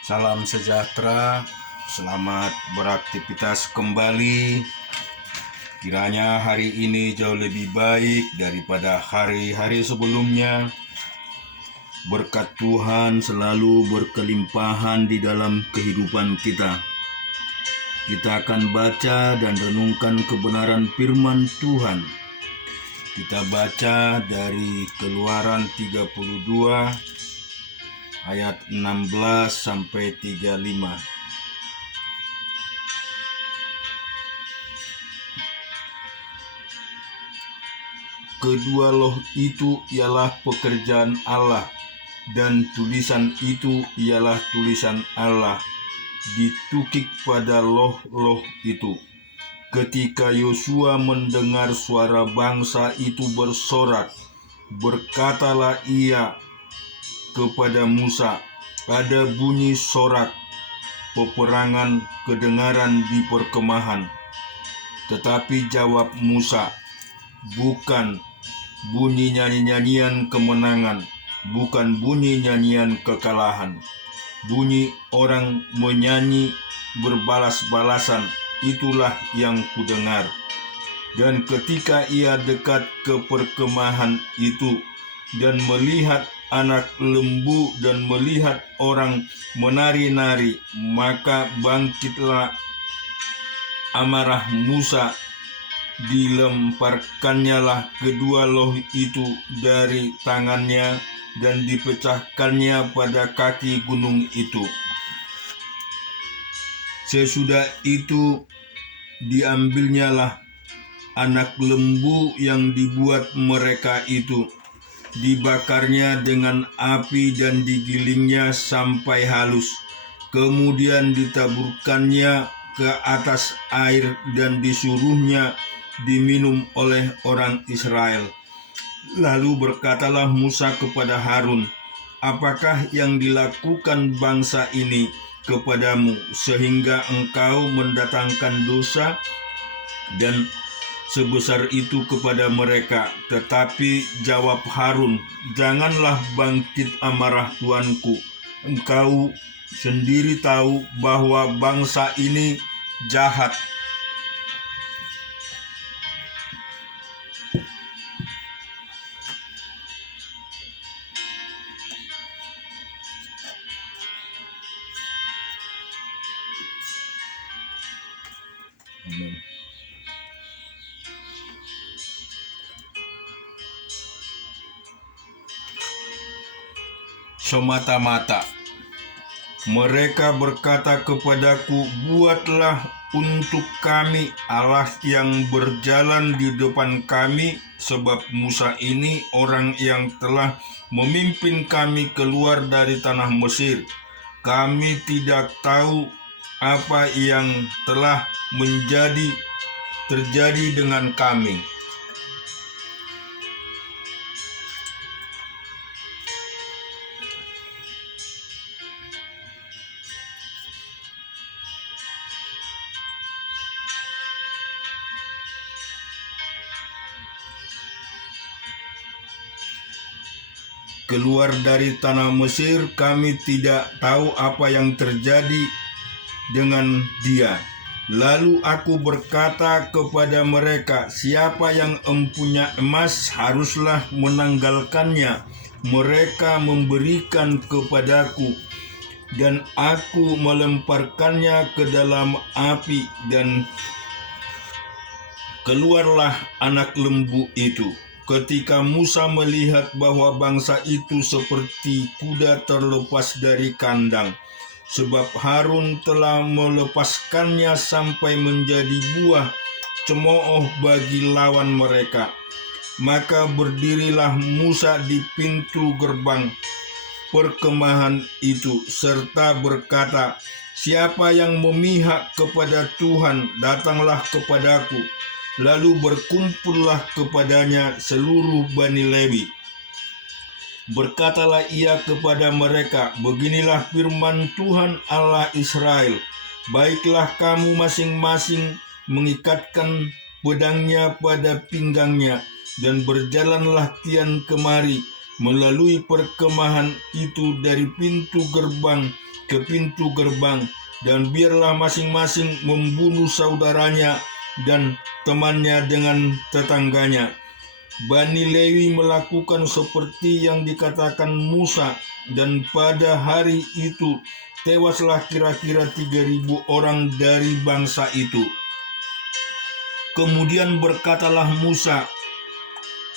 Salam sejahtera, selamat beraktivitas kembali. Kiranya hari ini jauh lebih baik daripada hari-hari sebelumnya. Berkat Tuhan selalu berkelimpahan di dalam kehidupan kita. Kita akan baca dan renungkan kebenaran firman Tuhan. Kita baca dari Keluaran 32 ayat 16 sampai 35. Kedua loh itu ialah pekerjaan Allah, dan tulisan itu ialah tulisan Allah, ditukik pada loh-loh itu. Ketika Yosua mendengar suara bangsa itu bersorak, berkatalah ia kepada Musa, ada bunyi sorak peperangan kedengaran di perkemahan. Tetapi jawab Musa, bukan bunyi nyanyi-nyanyian kemenangan, bukan bunyi nyanyian kekalahan. Bunyi orang menyanyi berbalas-balasan, itulah yang kudengar. Dan ketika ia dekat ke perkemahan itu dan melihat anak lembu dan melihat orang menari-nari, maka bangkitlah amarah Musa, dilemparkannyalah kedua loh itu dari tangannya dan dipecahkannya pada kaki gunung itu. Sesudah itu diambilnyalah anak lembu yang dibuat mereka itu, dibakarnya dengan api dan digilingnya sampai halus. Kemudian ditaburkannya ke atas air dan disuruhnya diminum oleh orang Israel. Lalu berkatalah Musa kepada Harun, apakah yang dilakukan bangsa ini kepadamu sehingga engkau mendatangkan dosa dan sebesar itu kepada mereka? Tetapi jawab Harun, janganlah bangkit amarah tuanku. Engkau sendiri tahu bahwa bangsa ini jahat. Amin. Semata-mata mereka berkata kepadaku, buatlah untuk kami Allah yang berjalan di depan kami, sebab Musa ini orang yang telah memimpin kami keluar dari tanah Mesir. Kami tidak tahu apa yang telah terjadi dengan kami. Keluar dari tanah Mesir, kami tidak tahu apa yang terjadi dengan dia. Lalu aku berkata kepada mereka, siapa yang empunya emas haruslah menanggalkannya. Mereka memberikan kepadaku, dan aku melemparkannya ke dalam api, dan keluarlah anak lembu itu. Ketika Musa melihat bahwa bangsa itu seperti kuda terlepas dari kandang, sebab Harun telah melepaskannya sampai menjadi buah cemooh bagi lawan mereka, maka berdirilah Musa di pintu gerbang perkemahan itu, serta berkata, siapa yang memihak kepada Tuhan, datanglah kepadaku. Lalu berkumpullah kepadanya seluruh Bani Lewi. Berkatalah ia kepada mereka, beginilah firman Tuhan Allah Israel, baiklah kamu masing-masing mengikatkan pedangnya pada pinggangnya, dan berjalanlah kian kemari melalui perkemahan itu dari pintu gerbang ke pintu gerbang, dan biarlah masing-masing membunuh saudaranya dan temannya dengan tetangganya. Bani Lewi melakukan seperti yang dikatakan Musa, dan pada hari itu tewaslah kira-kira 3.000 orang dari bangsa itu. Kemudian berkatalah Musa,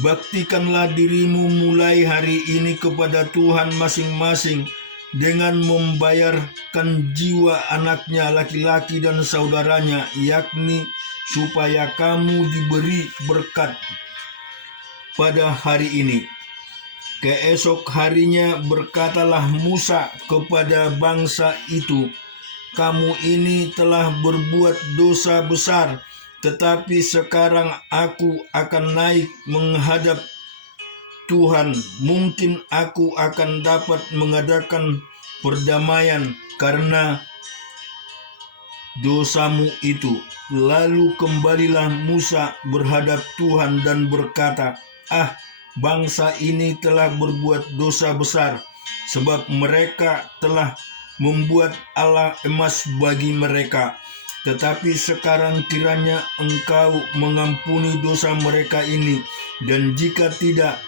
baktikanlah dirimu mulai hari ini kepada Tuhan masing-masing dengan membayarkan jiwa anaknya laki-laki dan saudaranya, yakni supaya kamu diberi berkat pada hari ini. Keesok harinya berkatalah Musa kepada bangsa itu, kamu ini telah berbuat dosa besar, tetapi sekarang aku akan naik menghadap Tuhan. Mungkin aku akan dapat mengadakan perdamaian karena dosamu itu. Lalu kembalilah Musa berhadap Tuhan dan berkata, bangsa ini telah berbuat dosa besar, sebab mereka telah membuat Allah emas bagi mereka. Tetapi sekarang kiranya engkau mengampuni dosa mereka ini, dan jika tidak,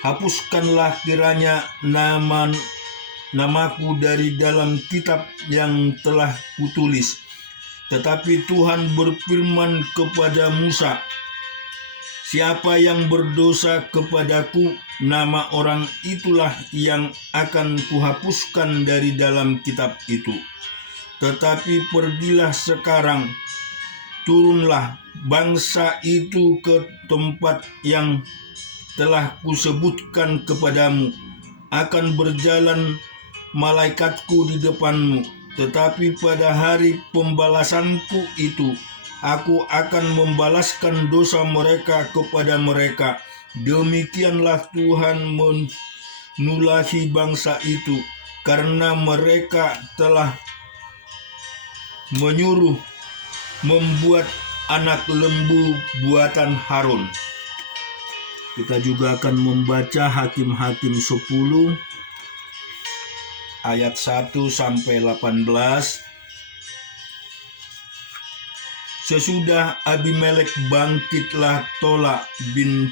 hapuskanlah kiranya namaku dari dalam kitab yang telah kutulis. Tetapi Tuhan berfirman kepada Musa, siapa yang berdosa kepadaku, nama orang itulah yang akan kuhapuskan dari dalam kitab itu. Tetapi pergilah sekarang, turunlah bangsa itu ke tempat yang telah kusebutkan kepadamu. Akan berjalan malaikatku di depanmu, tetapi pada hari pembalasanku itu, aku akan membalaskan dosa mereka kepada mereka. Demikianlah Tuhan menulahi bangsa itu, karena mereka telah menyuruh membuat anak lembu buatan Harun. Kita juga akan membaca Hakim-Hakim 10 ayat 1 sampai 18. Sesudah Abimelek bangkitlah Tola bin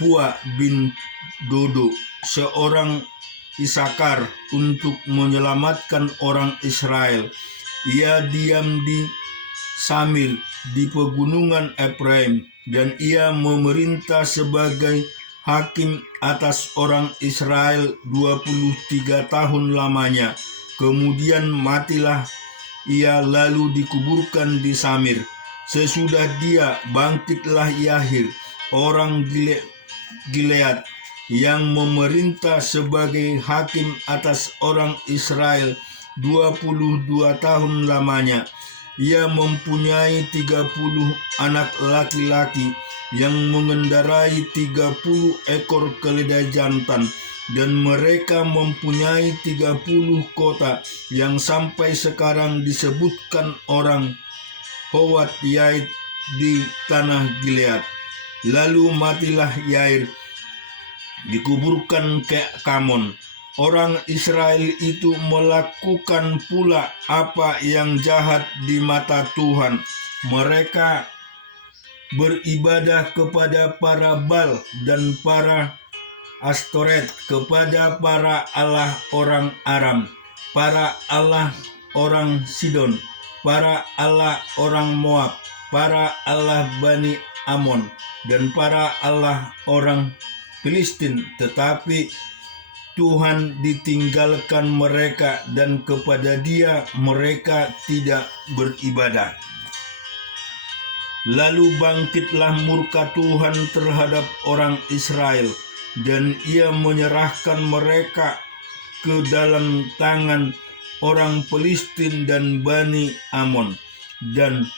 Pua bin Dodo, seorang Isakar, untuk menyelamatkan orang Israel. Ia diam di Samir di pegunungan Efraim, dan ia memerintah sebagai hakim atas orang Israel 23 tahun lamanya. Kemudian matilah ia, lalu dikuburkan di Samir. Sesudah dia bangkitlah Yahir, orang Gilead, yang memerintah sebagai hakim atas orang Israel 22 tahun lamanya. Ia mempunyai 30 anak laki-laki yang mengendarai 30 ekor keledai jantan, dan mereka mempunyai 30 kota yang sampai sekarang disebutkan orang Howat Yair di tanah Gilead. Lalu matilah Yair, dikuburkan ke Kamon. Orang Israel itu melakukan pula apa yang jahat di mata Tuhan. Mereka beribadah kepada para Baal dan para Astoret, kepada para allah orang Aram, para allah orang Sidon, para allah orang Moab, para allah Bani Amon, dan para allah orang Filistin. Tetapi Tuhan ditinggalkan mereka, dan kepada Dia mereka tidak beribadah. Lalu bangkitlah murka Tuhan terhadap orang Israel, dan Ia menyerahkan mereka ke dalam tangan orang Filistin dan Bani Amon. Dan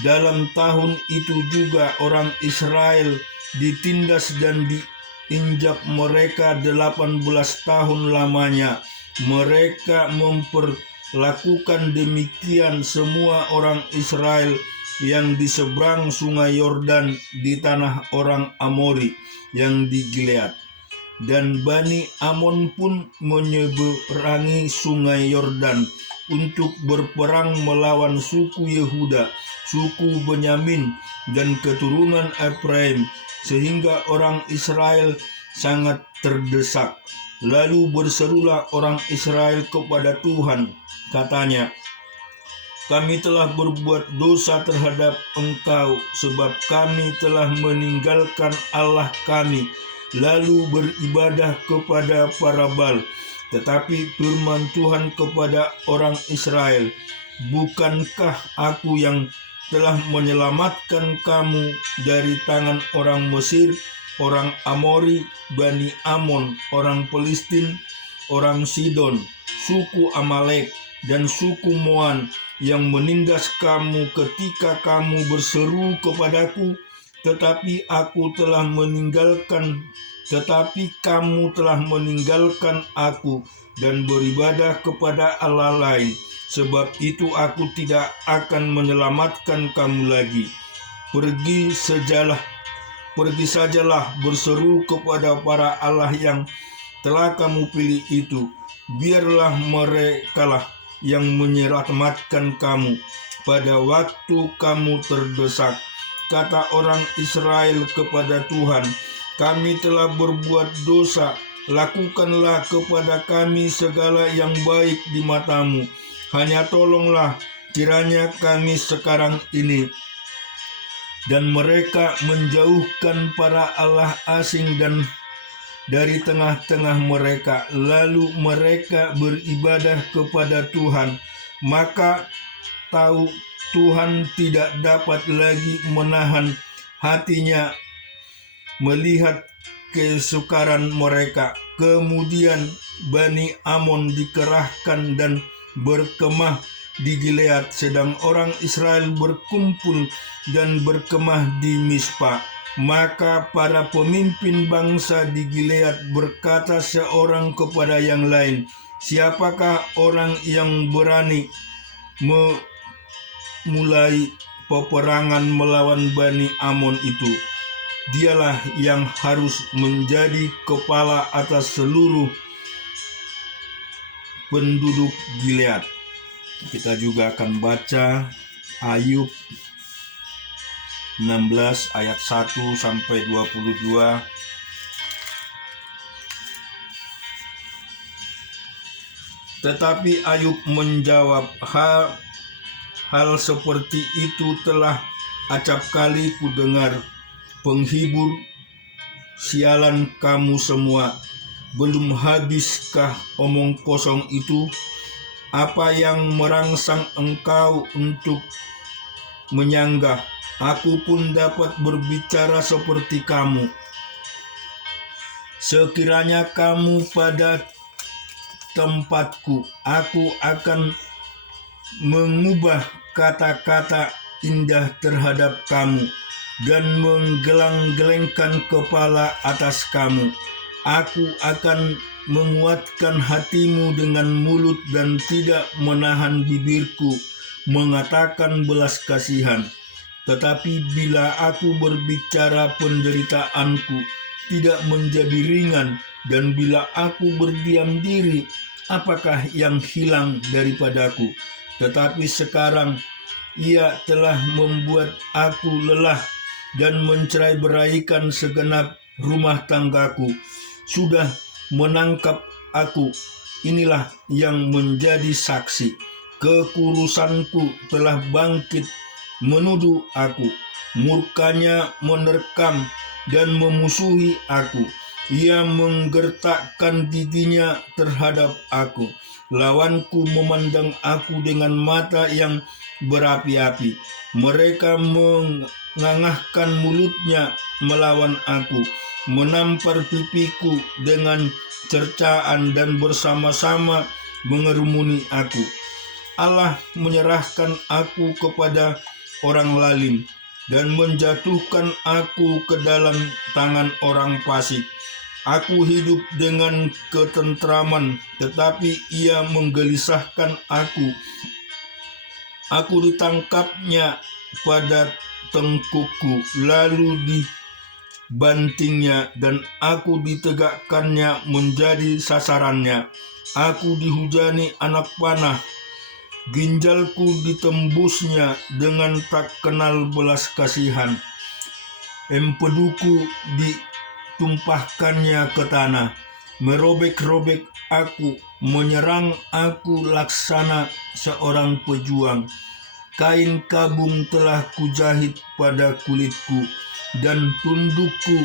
dalam tahun itu juga orang Israel ditindas dan diinjak mereka 18 tahun lamanya. Mereka memperlakukan demikian semua orang Israel yang di seberang sungai Yordan di tanah orang Amori yang di Gilead. dan Bani Amon pun menyeberangi sungai Yordan untuk berperang melawan suku Yehuda, suku Benyamin, dan keturunan Efraim, sehingga orang Israel sangat terdesak. Lalu berserulah orang Israel kepada Tuhan, katanya, "Kami telah berbuat dosa terhadap Engkau, sebab kami telah meninggalkan Allah kami, lalu beribadah kepada para Baal." Tetapi firman Tuhan kepada orang Israel, "Bukankah aku yang telah menyelamatkan kamu dari tangan orang Mesir, orang Amori, Bani Amon, orang Filistin, orang Sidon, suku Amalek, dan suku Moan, yang menindas kamu ketika kamu berseru kepadaku? Tetapi kamu telah meninggalkan aku dan beribadah kepada Allah lain. Sebab itu aku tidak akan menyelamatkan kamu lagi. Pergi sajalah berseru kepada para Allah yang telah kamu pilih itu. Biarlah merekalah yang menyelamatkan kamu pada waktu kamu terdesak." Kata orang Israel kepada Tuhan, "Kami telah berbuat dosa. Lakukanlah kepada kami segala yang baik di matamu. Hanya tolonglah kiranya kami sekarang ini." Dan mereka menjauhkan para allah asing dan dari tengah-tengah mereka, lalu mereka beribadah kepada Tuhan. Maka tahu Tuhan tidak dapat lagi menahan hatinya melihat kesukaran mereka. Kemudian Bani Amon dikerahkan dan berkemah di Gilead, sedang orang Israel berkumpul dan berkemah di Mispa. Maka para pemimpin bangsa di Gilead berkata seorang kepada yang lain, "Siapakah orang yang berani memulai peperangan melawan Bani Amon itu? Dialah yang harus menjadi kepala atas seluruh penduduk Gilead." Kita juga akan baca Ayub 16 ayat 1 sampai 22. Tetapi Ayub menjawab, hal seperti itu telah acap kali ku dengar. Penghibur, sialan kamu semua. Belum habiskah omong kosong itu? Apa yang merangsang engkau untuk menyanggah? Aku pun dapat berbicara seperti kamu. Sekiranya kamu pada tempatku, aku akan mengubah kata-kata indah terhadap kamu dan menggeleng-gelengkan kepala atas kamu. Aku akan menguatkan hatimu dengan mulut dan tidak menahan bibirku mengatakan belas kasihan. Tetapi bila aku berbicara, penderitaanku tidak menjadi ringan, dan bila aku berdiam diri, apakah yang hilang daripadaku? Tetapi sekarang ia telah membuat aku lelah dan mencerai-beraikan segenap rumah tanggaku. Sudah menangkap aku, inilah yang menjadi saksi. Kekurusanku telah bangkit menuduh aku. Murkanya menerkam dan memusuhi aku. Ia menggertakkan giginya terhadap aku. Lawanku memandang aku dengan mata yang berapi-api. Mereka mengangahkan mulutnya melawan aku, menampar pipiku dengan cercaan dan bersama-sama mengerumuni aku. Allah menyerahkan aku kepada orang lalim dan menjatuhkan aku ke dalam tangan orang fasik. Aku hidup dengan ketentraman, tetapi ia menggelisahkan aku. Aku ditangkapnya pada tengkukku, lalu bantingnya, dan aku ditegakkannya menjadi sasarannya. Aku dihujani anak panah, ginjalku ditembusnya dengan tak kenal belas kasihan. Empeduku ditumpahkannya ke tanah, merobek-robek aku, menyerang aku laksana seorang pejuang. Kain kabung telah kujahit pada kulitku, dan tundukku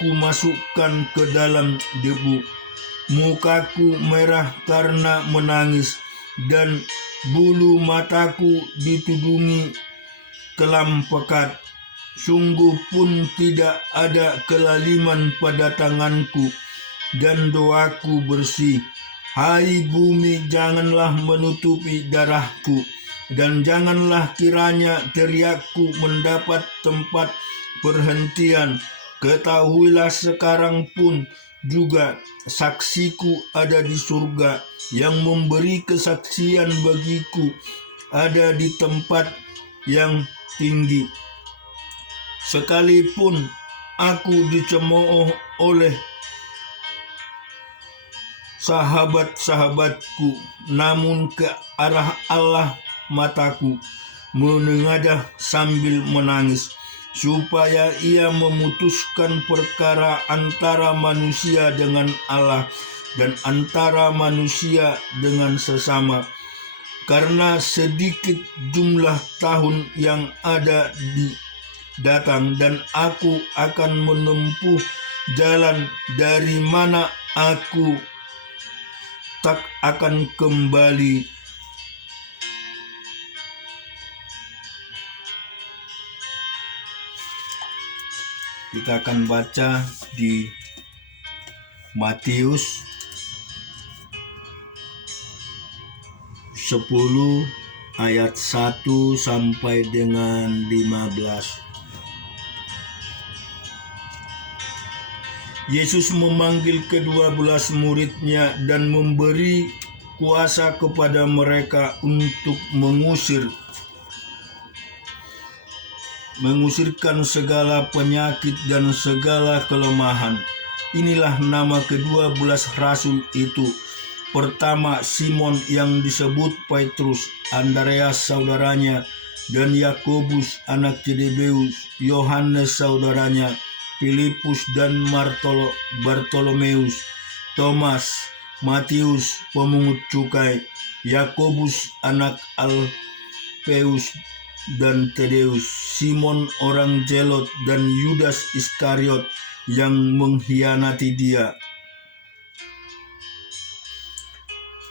kumasukkan ke dalam debu. Mukaku merah karena menangis, dan bulu mataku ditudungi kelam pekat. Sungguh pun tidak ada kelaliman pada tanganku, dan doaku bersih. Hai bumi, janganlah menutupi darahku, dan janganlah kiranya teriakku mendapat tempat perhentian. Ketahuilah sekarang pun juga saksiku ada di surga, yang memberi kesaksian bagiku ada di tempat yang tinggi. Sekalipun aku dicemooh oleh sahabat-sahabatku, namun ke arah Allah mataku menengadah sambil menangis, supaya ia memutuskan perkara antara manusia dengan Allah, dan antara manusia dengan sesama. Karena sedikit jumlah tahun yang ada datang, dan aku akan menempuh jalan dari mana aku tak akan kembali. Kita akan baca di Matius 10 ayat 1 sampai dengan 15. Yesus memanggil ke-12 muridnya dan memberi kuasa kepada mereka untuk mengusirkan segala penyakit dan segala kelemahan. Inilah nama ke-12 rasul itu. Pertama, Simon yang disebut Petrus, Andreas saudaranya, dan Yakobus anak Zebedeus, Yohanes saudaranya, Filipus dan Bartolomeus, Thomas, Matius pemungut cukai, Yakobus anak Alfeus dan Tadeus, Simon orang Zelot, dan Yudas Iskariot yang mengkhianati dia.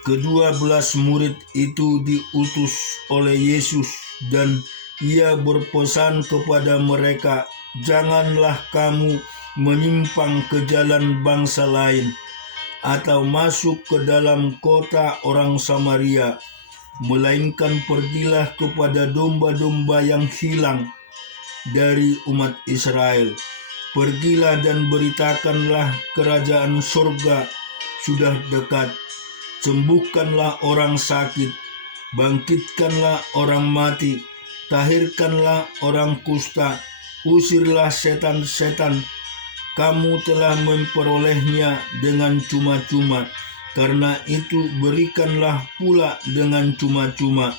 Ke-12 murid itu diutus oleh Yesus, dan ia berpesan kepada mereka, janganlah kamu menyimpang ke jalan bangsa lain, atau masuk ke dalam kota orang Samaria, melainkan pergilah kepada domba-domba yang hilang dari umat Israel. Pergilah dan beritakanlah kerajaan surga sudah dekat. Sembuhkanlah orang sakit, bangkitkanlah orang mati, tahirkanlah orang kusta, usirlah setan-setan. Kamu telah memperolehnya dengan cuma-cuma, karena itu berikanlah pula dengan cuma-cuma.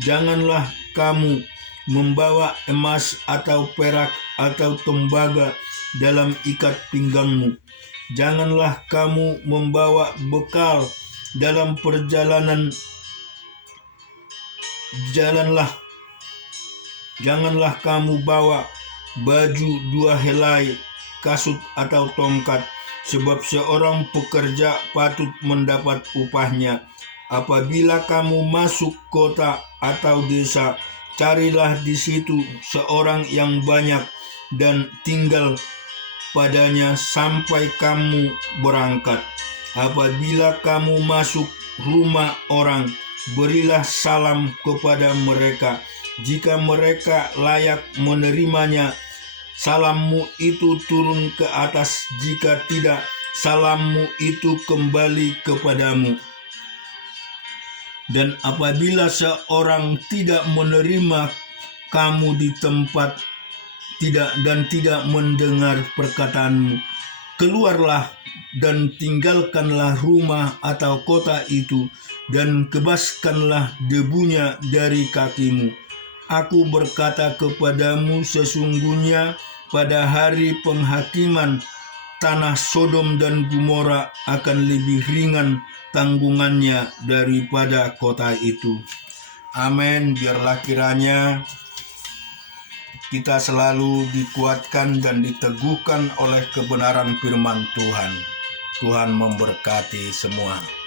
Janganlah kamu membawa emas atau perak atau tembaga dalam ikat pinggangmu. Janganlah kamu membawa bekal dalam perjalanan. Janganlah kamu bawa baju 2 helai, kasut atau tongkat, sebab seorang pekerja patut mendapat upahnya. Apabila kamu masuk kota atau desa, carilah di situ seorang yang banyak dan tinggal padanya sampai kamu berangkat. Apabila kamu masuk rumah orang, berilah salam kepada mereka. Jika mereka layak menerimanya, salammu itu turun ke atas. Jika tidak, salammu itu kembali kepadamu. Dan apabila seorang tidak menerima kamu di tempat tidak mendengar perkataanmu. Keluarlah dan tinggalkanlah rumah atau kota itu, dan kebaskanlah debunya dari kakimu. Aku berkata kepadamu, sesungguhnya pada hari penghakiman tanah Sodom dan Gomora akan lebih ringan tanggungannya daripada kota itu. Amin. Biarlah kiranya kita selalu dikuatkan dan diteguhkan oleh kebenaran firman Tuhan. Tuhan memberkati semua.